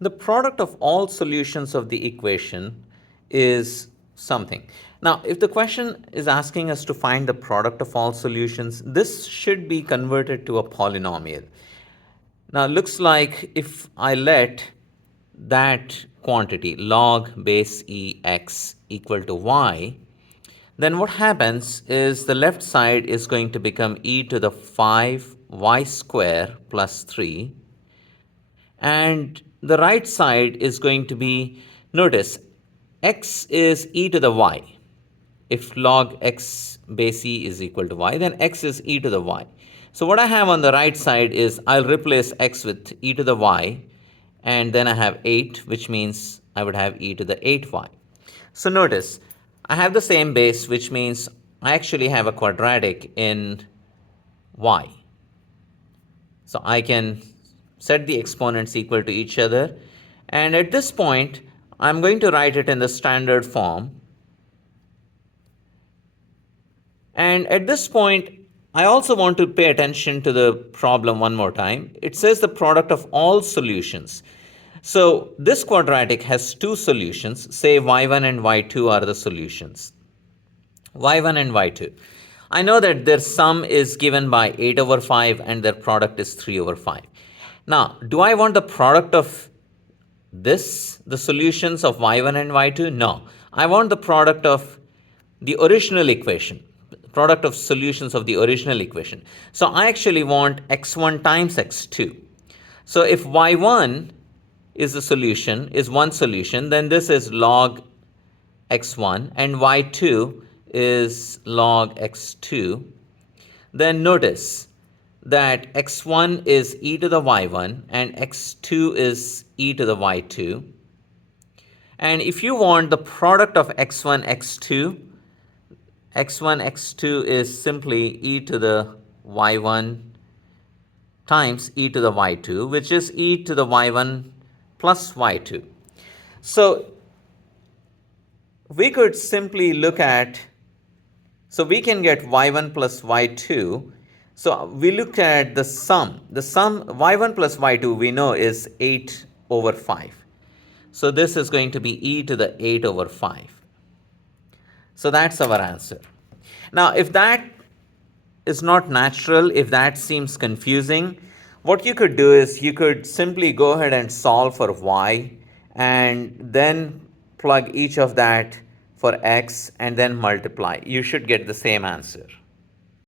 The product of all solutions of the equation is something. Now, if the question is asking us to find the product of all solutions, this should be converted to a polynomial. Now, it looks like if I let that quantity log base e x equal to y, then what happens is the left side is going to become e to the 5y square plus 3, and the right side is going to be, notice, x is e to the y. If log x base e is equal to y, then x is e to the y. So what I have on the right side is I'll replace x with e to the y, and then I have 8, which means I would have e to the 8y. So notice, I have the same base, which means I actually have a quadratic in y. So I can set the exponents equal to each other, and at this point I'm going to write it in the standard form. And at this point, I also want to pay attention to the problem one more time. It says the product of all solutions. So this quadratic has two solutions. Say y1 and y2 are the solutions. y1 and y2. I know that their sum is given by 8 over 5 and their product is 3 over 5. Now, do I want the product of this, the solutions of y1 and y2? No. I want the product of the original equation, product of solutions of the original equation. So I actually want x1 times x2. So if y1 is the solution, is one solution, then this is log x1 and y2 is log x2. Then notice that x1 is e to the y1 and x2 is e to the y2. And if you want the product of x1, x2, x1, x2 is simply e to the y1 times e to the y2, which is e to the y1 plus y2. So we could simply look at, so we can get y1 plus y2. So we look at the sum. The sum y1 plus y2 we know is 8 over 5. So this is going to be e to the 8 over 5. So that's our answer. Now, if that is not natural, if that seems confusing, what you could do is you could simply go ahead and solve for y and then plug each of that for x and then multiply. You should get the same answer.